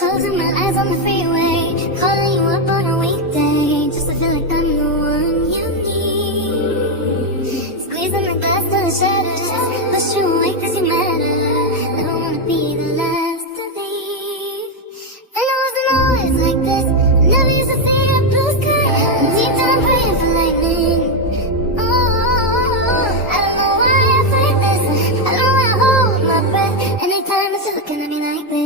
Closing my eyes on the freeway, calling you up on a weekday, just to feel like I'm the one you need. Squeezing the glass till it shatters, push you away 'cause you matter. Never wanna be the last to leave. And I wasn't always like this, I never used to see a blue sky. And deep down I'm praying for lightning. Oh, I don't know why I fight this, I don't know why I hold my breath anytime that you're looking at me like this.